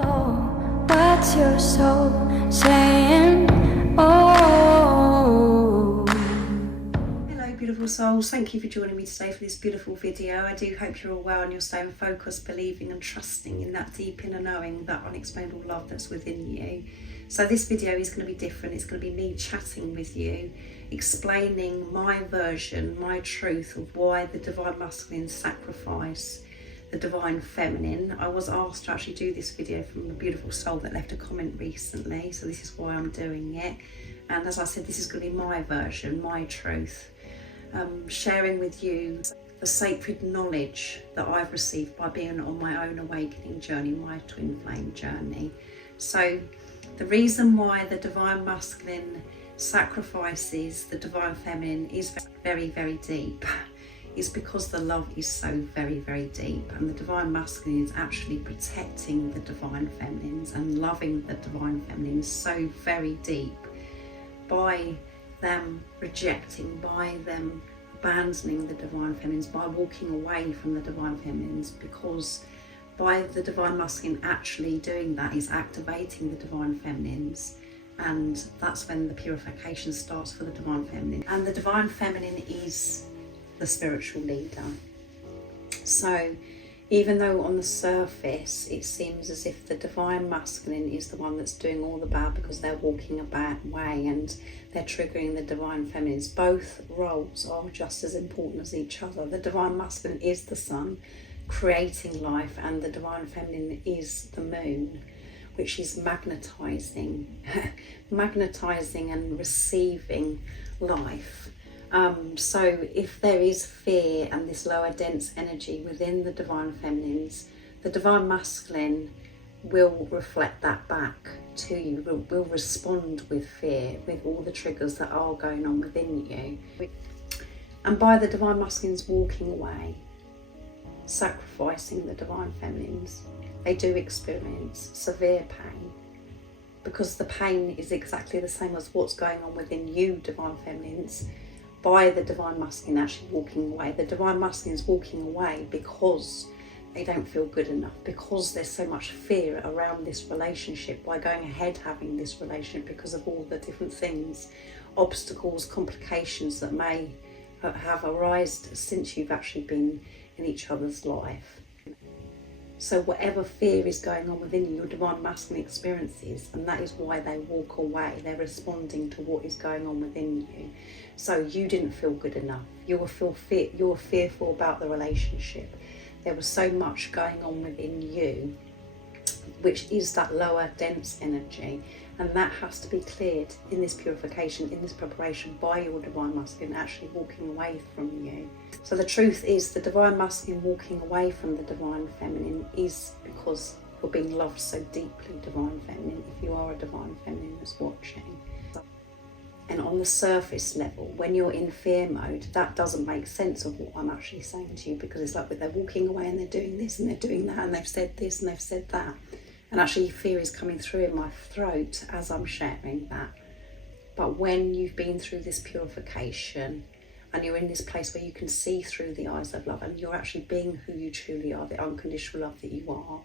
Oh, what's your soul saying? Oh. Hello beautiful souls, thank you for joining me today for this beautiful video. I do hope you're all well and you're staying focused, believing and trusting in that deep inner knowing, that unexplainable love that's within you. So this video is going to be different. It's going to be me chatting with you, explaining my version, my truth of why the divine masculine sacrifice the divine feminine. I was asked to actually do this video from a beautiful soul that left a comment recently, so this is why I'm doing it. And as I said, this is going to be my version, my truth, sharing with you the sacred knowledge that I've received by being on my own awakening journey, my twin flame journey. So the reason why the divine masculine sacrifices the divine feminine is very, very deep is because the love is so very, very deep, and the divine masculine is actually protecting the divine feminines and loving the divine feminines so very deep by them rejecting, by them abandoning the divine feminines, by walking away from the divine feminines, because by the divine masculine actually doing that is activating the divine feminines, and that's when the purification starts for the divine feminine. And the divine feminine is the spiritual leader. So even though on the surface it seems as if the divine masculine is the one that's doing all the bad because they're walking a bad way and they're triggering the divine feminines, both roles are just as important as each other. The divine masculine is the sun creating life, and the divine feminine is the moon, which is magnetizing and receiving life. So if there is fear and this lower dense energy within the divine feminines, the divine masculine will reflect that back to you, will respond with fear, with all the triggers that are going on within you. And by the divine masculines walking away, sacrificing the divine feminines, they do experience severe pain, because the pain is exactly the same as what's going on within you, divine feminines, by the divine masculine actually walking away. The divine masculine is walking away because they don't feel good enough, because there's so much fear around this relationship, by going ahead having this relationship, because of all the different things, obstacles, complications that may have arisen since you've actually been in each other's life. So whatever fear is going on within you, your divine masculine experiences, and that is why they walk away. They're responding to what is going on within you. So you didn't feel good enough. You were fearful about the relationship. There was so much going on within you, which is that lower dense energy, and that has to be cleared in this purification, in this preparation, by your divine masculine actually walking away from you. So the truth is, the divine masculine walking away from the divine feminine is because you're being loved so deeply, divine feminine, if you are a divine feminine that's watching. And on the surface level, when you're in fear mode, that doesn't make sense of what I'm actually saying to you, because it's like they're walking away and they're doing this and they're doing that and they've said this and they've said that. And actually fear is coming through in my throat as I'm sharing that. But when you've been through this purification and you're in this place where you can see through the eyes of love and you're actually being who you truly are, the unconditional love that you are,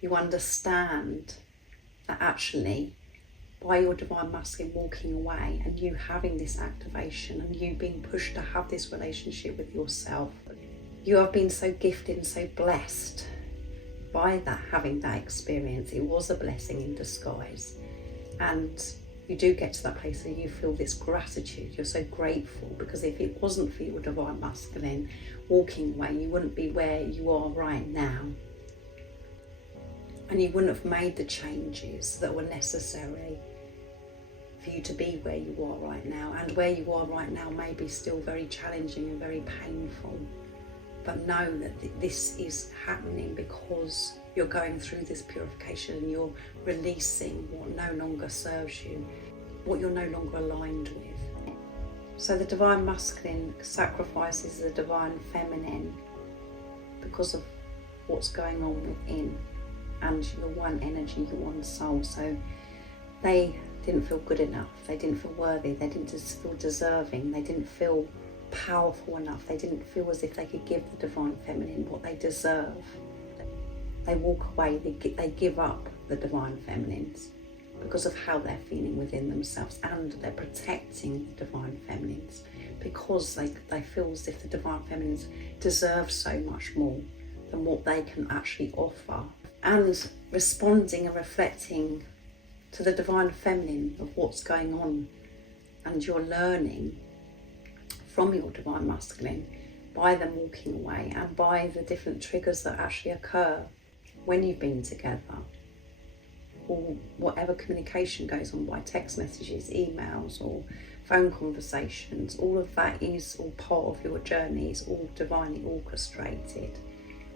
you understand that actually by your divine masculine walking away and you having this activation and you being pushed to have this relationship with yourself, you have been so gifted and so blessed by that, having that experience. It was a blessing in disguise, and you do get to that place where you feel this gratitude. You're so grateful, because if it wasn't for your divine masculine walking away, you wouldn't be where you are right now, and you wouldn't have made the changes that were necessary for you to be where you are right now. And where you are right now may be still very challenging and very painful, but know that this is happening because you're going through this purification and you're releasing what no longer serves you, what you're no longer aligned with. So the divine masculine sacrifices the divine feminine because of what's going on within, and your one energy, your one soul. So they didn't feel good enough, they didn't feel worthy, they didn't feel deserving, they didn't feel powerful enough, they didn't feel as if they could give the divine feminine what they deserve. They walk away, they give up the divine feminines because of how they're feeling within themselves, and they're protecting the divine feminines because they feel as if the divine feminines deserve so much more than what they can actually offer. And responding and reflecting to the divine feminine of what's going on, and you're learning from your divine masculine by them walking away and by the different triggers that actually occur when you've been together, or whatever communication goes on by text messages, emails or phone conversations. All of that is all part of your journey, is all divinely orchestrated,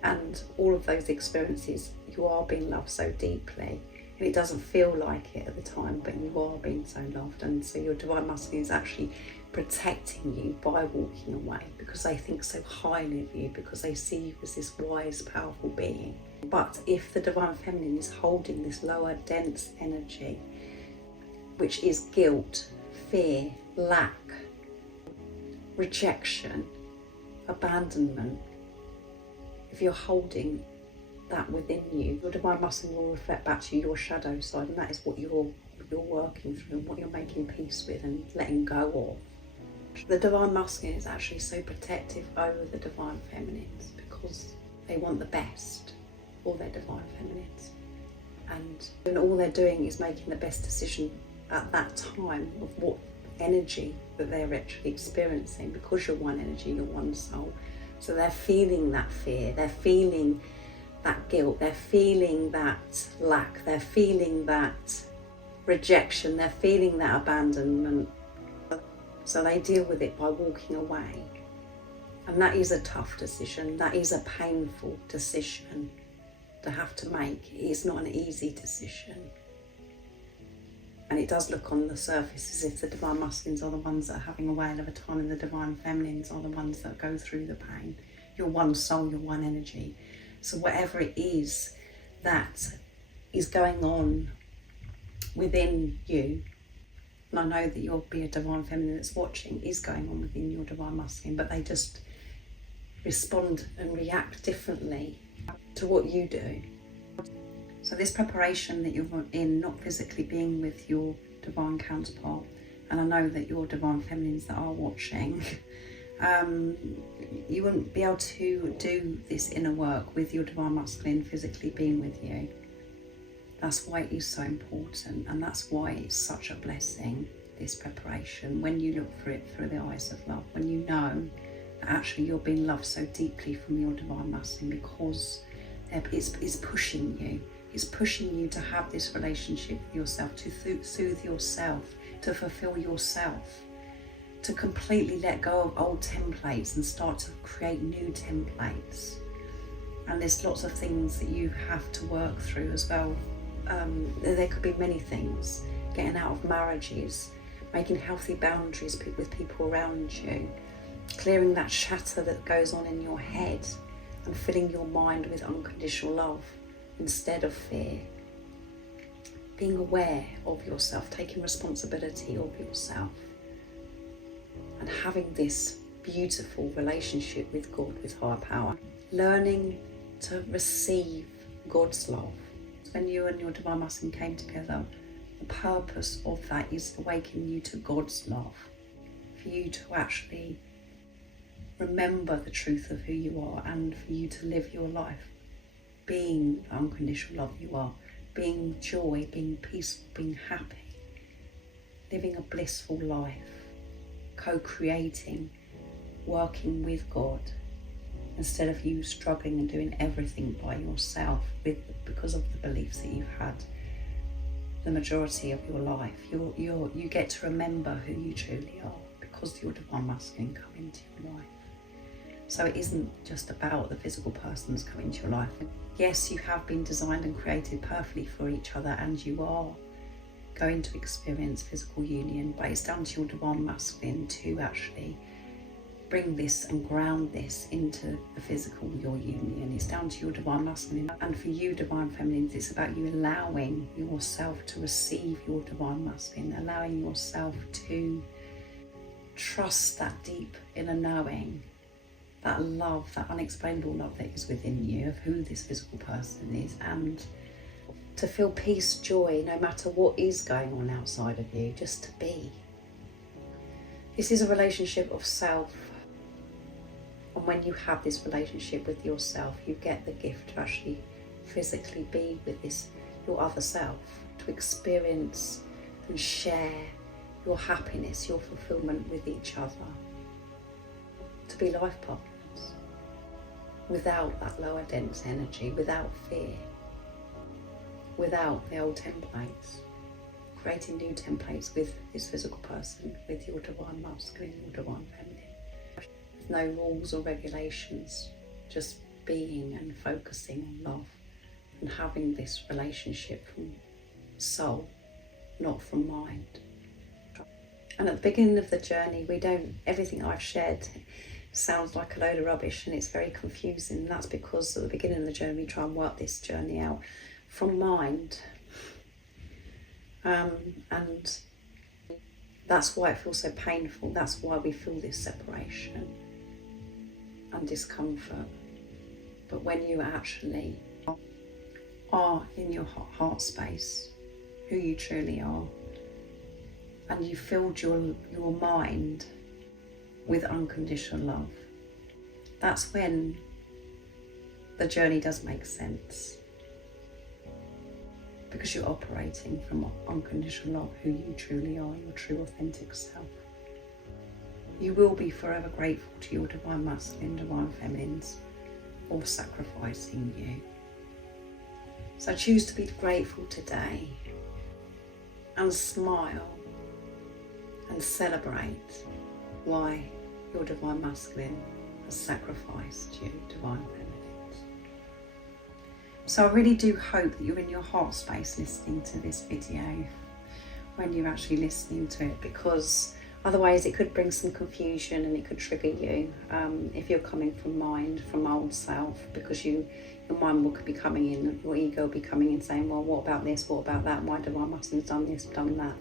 and all of those experiences, you are being loved so deeply, and it doesn't feel like it at the time, but you are being so loved. And so your divine masculine is actually protecting you by walking away because they think so highly of you, because they see you as this wise, powerful being. But if the divine feminine is holding this lower, dense energy, which is guilt, fear, lack, rejection, abandonment, if you're holding that within you, your divine masculine will reflect back to you your shadow side, and that is what you're working through and what you're making peace with and letting go of. The divine masculine is actually so protective over the divine feminines because they want the best for their divine feminines, and all they're doing is making the best decision at that time of what energy that they're actually experiencing, because you're one energy, you're one soul. So they're feeling that fear, they're feeling that guilt, they're feeling that lack, they're feeling that rejection, they're feeling that abandonment. So they deal with it by walking away. And that is a tough decision, that is a painful decision to have to make. It's not an easy decision. And it does look on the surface as if the divine masculines are the ones that are having a whale of a time, and the divine feminines are the ones that go through the pain. You're one soul, you're one energy. So whatever it is that is going on within you, and I know that you'll be a divine feminine that's watching, is going on within your divine masculine, but they just respond and react differently to what you do. So this preparation that you're in, not physically being with your divine counterpart, and I know that your divine feminines that are watching, you wouldn't be able to do this inner work with your divine masculine physically being with you. That's why it is so important, and that's why it's such a blessing, this preparation, when you look for it through the eyes of love, when you know that actually you're being loved so deeply from your divine masculine, because it's pushing you. It's pushing you to have this relationship with yourself, to soothe yourself, to fulfill yourself, to completely let go of old templates and start to create new templates. And there's lots of things that you have to work through as well. There could be many things: getting out of marriages, making healthy boundaries with people around you, clearing that chatter that goes on in your head and filling your mind with unconditional love instead of fear. Being aware of yourself, taking responsibility of yourself, and having this beautiful relationship with God, with higher power. Learning to receive God's love. When you and your divine masculine came together, the purpose of that is awakening you to God's love, for you to actually remember the truth of who you are, and for you to live your life being the unconditional love you are, being joy, being peaceful, being happy, living a blissful life, co-creating, working with God, instead of you struggling and doing everything by yourself because of the beliefs that you've had the majority of your life. You get to remember who you truly are because your divine masculine come into your life. So it isn't just about the physical persons coming into your life. Yes, you have been designed and created perfectly for each other, and you are going to experience physical union, but it's down to your divine masculine to actually bring this and ground this into the physical, your union. It's down to your divine masculine. And for you, divine feminines, it's about you allowing yourself to receive your divine masculine, allowing yourself to trust that deep inner knowing, that love, that unexplainable love that is within you of who this physical person is, and to feel peace, joy, no matter what is going on outside of you, just to be. This is a relationship of self. And when you have this relationship with yourself, you get the gift to actually physically be with this, your other self, to experience and share your happiness, your fulfillment with each other, to be life partners, without that lower dense energy, without fear, without the old templates, creating new templates with this physical person, with your divine masculine, your divine feminine. With no rules or regulations, just being and focusing on love and having this relationship from soul, not from mind. And at the beginning of the journey, everything I've shared sounds like a load of rubbish and it's very confusing. And that's because at the beginning of the journey, we try and work this journey out from mind. And that's why it feels so painful. That's why we feel this separation and discomfort. But when you actually are in your heart space, who you truly are, and you filled your mind with unconditional love, that's when the journey does make sense. Because you're operating from unconditional love, who you truly are, your true authentic self. You will be forever grateful to your divine masculine, divine feminines, for sacrificing you. So choose to be grateful today and smile and celebrate why your divine masculine has sacrificed you, divine feminines. So I really do hope that you're in your heart space listening to this video when you're actually listening to it, because otherwise it could bring some confusion and it could trigger you if you're coming from mind, from old self, because your mind will be coming in, your ego will be coming in saying, well, what about this, what about that, my divine masculine's done this, done that.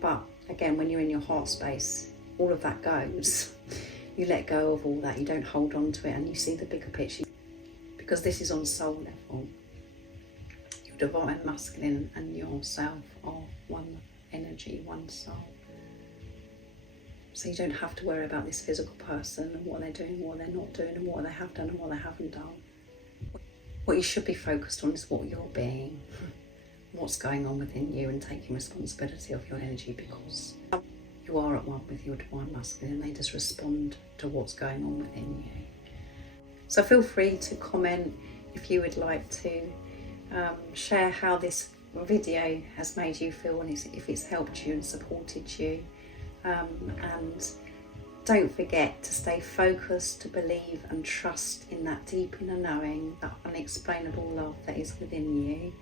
But again, when you're in your heart space, all of that goes. You let go of all that, you don't hold on to it, and you see the bigger picture, because this is on soul level. Your divine masculine and yourself are one energy, one soul. So you don't have to worry about this physical person and what they're doing, what they're not doing, and what they have done and what they haven't done. What you should be focused on is what you're being, what's going on within you, and taking responsibility of your energy, because you are at one with your divine masculine and they just respond to what's going on within you. So feel free to comment if you would like to share how this video has made you feel and if it's helped you and supported you. And don't forget to stay focused, to believe and trust in that deep inner knowing, that unexplainable love that is within you.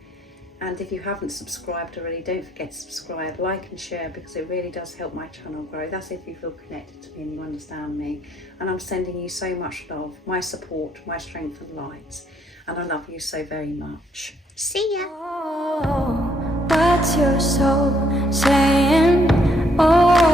And if you haven't subscribed already, don't forget to subscribe, like and share, because it really does help my channel grow. That's if you feel connected to me and you understand me. And I'm sending you so much love, my support, my strength and light. And I love you so very much. See ya! Oh, what's your soul saying? Oh.